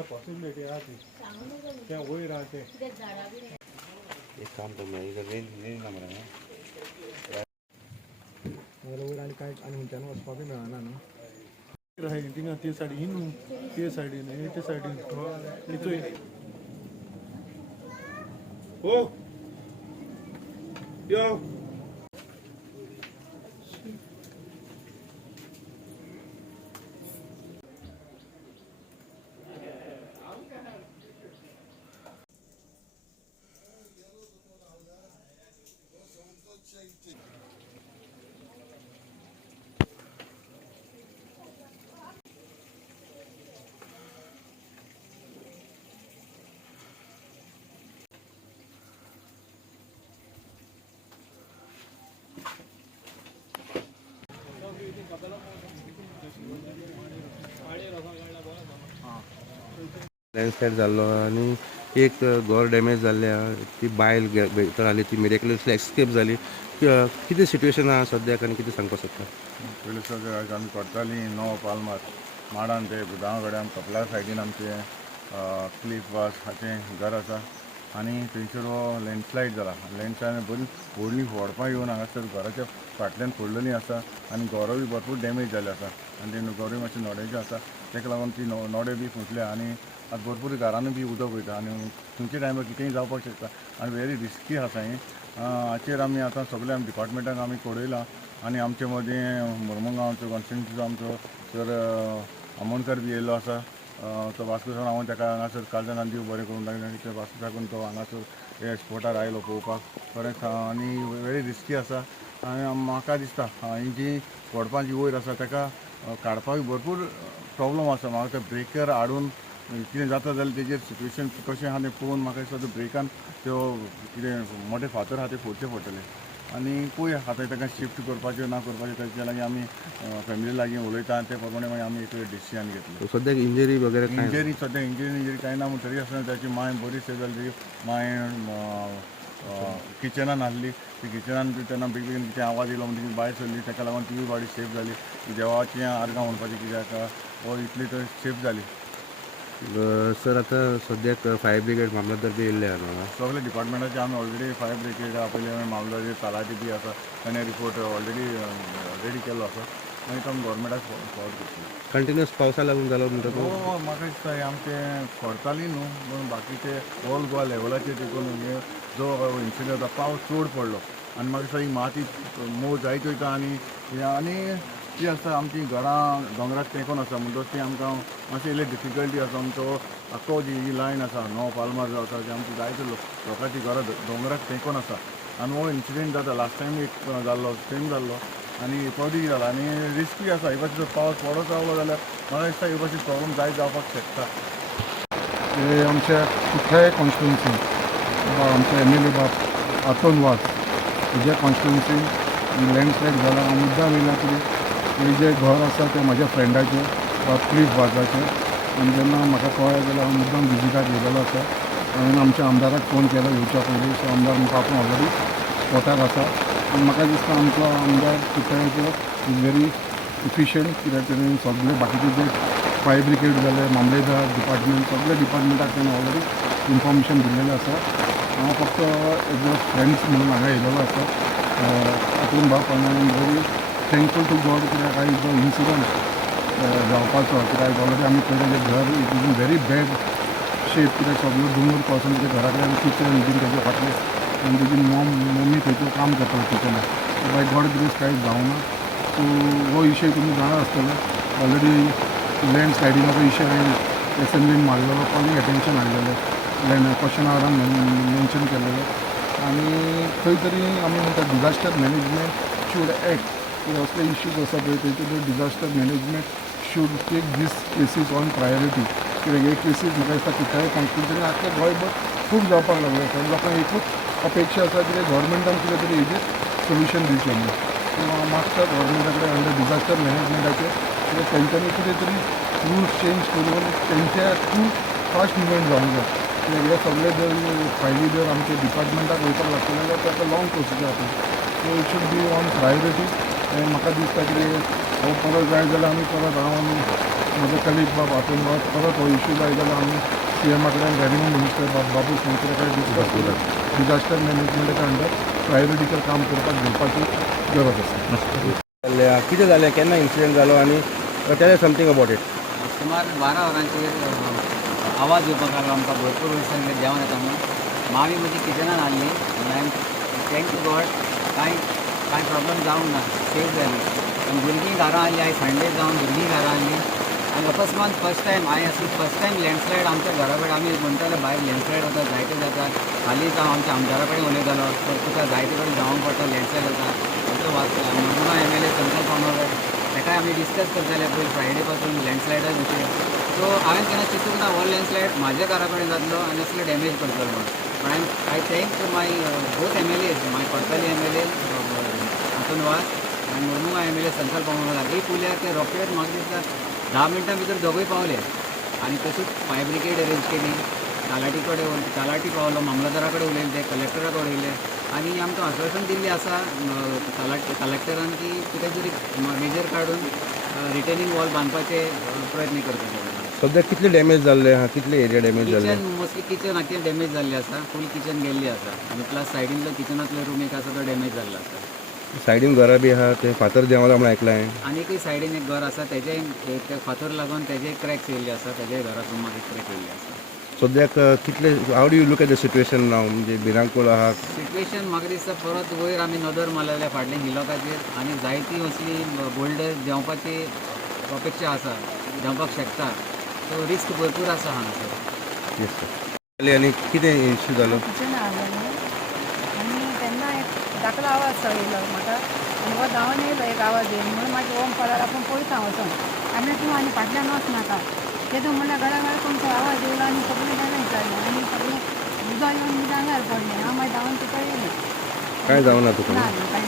Possibility आती क्या वही राहते एक काम कर मैं इधर रेंज रेंज नंबर है वयर आणि काय आणि म्हणताना वचपाकूय मेळना न्हू राहाय थिंगा ते सायडीन ते सायडीन ते सायडीन इथूय हो यो लँडस्लायड जाल्लो आनी एक घर डॅमेज जाल्ल्या ती बायल भितर आली ती मिरेकलसली एस्केप जाली कितें सिट्युएशन आहा सद्याक आनी कितें सांगपाक सोदता पुलिस आमी कोर्ताली नो पालमार माडान ते गांव कडेन कपला सायडीन आमचे क्लिफ वास हाचें घर आसा आनी थंयसर हो लँडस्लायड जाला लँडस्लायड बरी व्हडली फोडपां येवन हांगासर घराच्या फाटल्यान फोडलेली आसा आनी घरूय बी भरपूर डॅमेज जाल्लें आसा आनी ते घरूय मातशें नोड्याचें आसा तेका लागून ती नोडे बी फुटल्या आनी आतां भरपूर घरांनी बी उदक वयता आनी खंयच्या टायमार कितेंय जावपाक शकता आनी व्हेरी रिस्की आसा हें हाचेर आमी आतां सगळ्या डिपार्टमेंटाक आमी कळयलां आनी आमचे मदीं मुर्मुगांवचो कॉन्स्टिट्युन्सीचो आमचो सर आमोणकर बी येयल्लो आसा तो वास्को सावन हांव ताका हांगासर कालच्यान देव बरें करून लागलें आनी ते वास्को साकून तो हांगासर हे स्पोटार आयलो पळोवपाक बरें आनी व्हेरी रिस्की आसा आनी म्हाका दिसता ही जी फोडपां जी वयर आसा ताका काडपाक भरपूर प्रॉब्लम आसा म्हाका ते ब्रेकर हाडून कितें जाता जाल्यार तेजेर सिट्युएशन कशें आहा तें पळोवन म्हाका दिसता त्यो ब्रेकान त्यो कितें मोठे फातर आहा ते फोडचे पडटले आनी पळोवया आतां ताका शिफ्ट करपाचें ना करपाचें ताचे लागीं आमी फॅमिली लागीं उलयता आनी ते प्रमाणे मागीर आमी एक डिसिजन घेतलें सद्याक इंजरी वगैरे इंजरी सद्या इंजरी कांय ना तरी आसतना ताची माय बरी सेफ जाली तेजी माय किचनान आसली ती किचनान तेन्ना बेगीन कितें आवाज येयलो म्हणजे ती भायर सरली ताका लागून ती गाडी सेफ जाली देवाचें आर्गां म्हणपाचें कित्याक हो इतली तर सेफ जाली सर आतां सद्याक फायर ब्रिगेड मामलेदार बी येयल्ले आहा सगळे डिपार्टमेंटाचे आमी ऑलरेडी फायर ब्रिगेड आपयले मामलेदार तालाटी बी आसा ताणें रिपोर्ट ऑलरेडी रेडी केल्लो आसा मागीर तो आमी गव्हर्मेंटाक फॉर्वर्ड करतले कंटिन्युअस पावसा लागून जालो म्हणटा हो म्हाका दिसता हें आमचें करताली न्हू पूण बाकीचे ऑल गोवा लेवलाचेर देखून जो इन्सिडंट जाता पावस चड पडलो आनी म्हाका दिसता ही माती मोव जायत वयता आनी ती आसता आमची घरां दोंगराक तेंकोन आसा म्हणटच ती आमकां मातशें इल्ली डिफिकल्टी आसा आमचो आख्खो जी ही लायन आसा नो पालमार जो आसा ती आमची जायते लोकांची घरां दोंगराक तेंकोन आसा आनी हो इन्सिडेंट जाता लास्ट टायम एक जाल्लो सेम जाल्लो आनी पडी जाला आनी रिस्की आसा हे भाशेन पावस पडत रावलो जाल्यार म्हाका दिसता हे भाशेन प्रॉब्लम जायत जावपाक शकता हे आमच्या कुठल्याय कॉन्स्टिट्युन्सीन आमचे एम.एल.ए. बाब आतोन वास हेज्या कॉन्स्टिट्युन्सीन लँडस्लायड जाला हांव मुद्दाम येयला कितें हे जे घर आसा तें म्हाज्या फ्रेंडाचें क्लिफ वाजाचें आनी जेन्ना म्हाका कळ्ळें जाल्यार हांव मुद्दाम विजिटाक येयलेलो आसा हांवें आमच्या आमदाराक फोन केलो येवच्या पयलीं सो आमदार म्हणटा आपूण ऑलरेडी स्पॉटार आसा आनी म्हाका दिसता आमचो आमदार कुट्टाळेचो इज व्हेरी इफिशियंट कित्याक तेणें सगळे बाकीचे जे फायर ब्रिगेड जाले मामलेदार डिपार्टमेंट सगळे डिपार्टमेंटाक तेणें ऑलरेडी इन्फॉर्मेशन दिल्लेलें आसा हांव फक्त एज अ फ्रेंड्स म्हणून हांगा येयलेलो आसा हातून बाब आनी I am very thankful to God कित्याक आयज जो इन्सिडंट जावपाचो कित्याक ऑलरेडी आमी पळयलें तें घर it is in very bad shape कित्याक सगळो दोंगर पावसान तेच्या घरा कडेन किचन बीन तेजे फाटलें आनी तेजी मम्मी थंयसर काम करता किचनाक बाय गॉड ग्रेस कांयच जावना सो हो विशय तुमी जाणा आसतले ऑलरेडी लँडस्लायडिंगाचो विशय हांवें एसेंब्लीन मारलेलो कॉलिंग एटेन्शन हाडलेलें लँड क्वेश्चन आवारान मेन्शन केल्लेलें आनी खंय तरी आमी म्हणटा डिजास्टर मॅनेजमेंट शूड एक्ट कित्याक असले इश्यूज आसा पळय थंयसर disaster management should take these cases on priority कित्याक हे केसीस म्हाका दिसता कुठल्याय कॉन्स्टिट्युन्सीनी आख्खे गोंयभर खूब जावपाक लागले आसा लोकांक एकूच अपेक्षा आसा की गव्हर्मेंटान कितें तरी हेजेर सोल्युशन दिवचें म्हणून मागता गव्हर्मेंटा कडेन अंडर डिजास्टर मॅनेजमेंटाचेर कित्याक तेंच्यांनी कितें तरी रुल्स चेंज करून तेंच्या थ्रू फास्ट मुवमेंट जावंक जाय कित्याक हे सगळे जर फायली जर आमच्या डिपार्टमेंटाक वयपाक लागतले जाल्यार ताका लाँग प्रोसिजर आसा so it should be on priority म्हाका दिसता की हो परत जाय जाल्यार आमी परत हांव म्हजो कलीग बाब हातून परत हो इश्यू जाय जाल्यार आमी CM कडेन रेव्हेन्यू मिनिस्टर बाबू सोनकर कडेन डिस्कस केला डिजास्टर मॅनेजमेंटाच्या अंडर प्रायोरिटीचेर काम करपाक घेवपाची गरज आसा. कितें जालें केन्ना इन्सिडेंट जालो आनी टेल समथींग अबाउट इट. सुमार 12 वरांचेर आवाज येवपाक लागलो आमकां भरपूर वयरसावन जेवण येता म्हणून मामी म्हजी किचनान आसली आनी थँक टू गॉड कांय प्रॉब्लम जावंक ना सेफ जाली आनी भुरगीं घरा आसली आयज संडे जावन भुरगीं घरा आसली आनी अकस्मात first time first time landslide आमच्या घरा कडेन आमी म्हणटाले भायर लँडस्लायड जाता जायते जाता हालीं जावं आमच्या आमदारा कडेन उलयतालो तर तुका जायते कडेन जावंक पडटा लँडस्लायड जाता मडगांव MLA संकल्प कामगार ताकाय आमी डिस्कस करताले पयलीं फ्रायडे पासून लँडस्लायडा विशीं सो हांवें केन्ना चिंतूंक ना हो लँडस्लायड म्हाज्या घरा कडेन जातलो आनी असले डॅमेज करतलो म्हणून पण I thank my both MLA my Cortalim MLA आतोनवार आनी मडगांव MLA संकल्प कामगार एक उल्यार ते रोखडेच म्हाका दिसता 10 मिनटां भितर दोगूय पावले आनी तशीच फायर ब्रिगेड अरेंज केली तलाटी पावलो मामलतदारा कडेन उलयले ते कलेक्टरा कडेन उलयले आनी आमकां आश्वासन दिल्ली आसा कलेक्टरान की कितें तरी मेजर काडून रिटेनिंग वॉल बांदपाचे प्रयत्न करतले. सद्या कितले डॅमेज जाल्ले आहा कितले एरिया डॅमेज जाल्ले. किचन मोस्टली किचन हाती डॅमेज जाल्ले आसा फूल किचन गेल्ली आसा आनी प्लस सायडींतलो किचनांतलो रूम एक आसा तो डॅमेज जाल्लो आसा. सायडीन घरा बी आहा ते फातर देंवला म्हणून आयकलां हांवें. आनीकय सायडीन एक घर आसा तेजेय ते फातर लागून तेजेय क्रॅक्स येयल्ले आसा तेजेय घरात रूमाक एक क्रॅक येयल्ली आसा. सद्याक कितले how do you look at the situation now म्हणजे भिरांकूळ आहा. सिट्युएशन म्हाका दिसता परत वयर आमी नदर मारलेल्या फाटल्या हिलॉकाचेर आनी जायतीं असली बोल्डर देंवपाची अपेक्षा आसा देंवपाक शकता सो रिस्क भरपूर आसा हांगासर. Yes sir. आनी कितें इश्यू जालो. किचन हाडलें आनी तेन्ना एक धाकलो आवाज येयलो म्हाका आनी हो धांवन येयलो एक आवाज येयलो म्हणून मागीर ओम पडला आपूण पळयता वचोन आमी तूं आनी फाटल्यान वचनाका तेदो म्हणल्यार घरा घरा कोणसो आवाज येयलो आनी सगळें डॅमेज जालें आनी सगळें उदक येवन आंगार पडलें हांव मागीर धांवन तुका येयलें. काय जावना तुका. ना कांय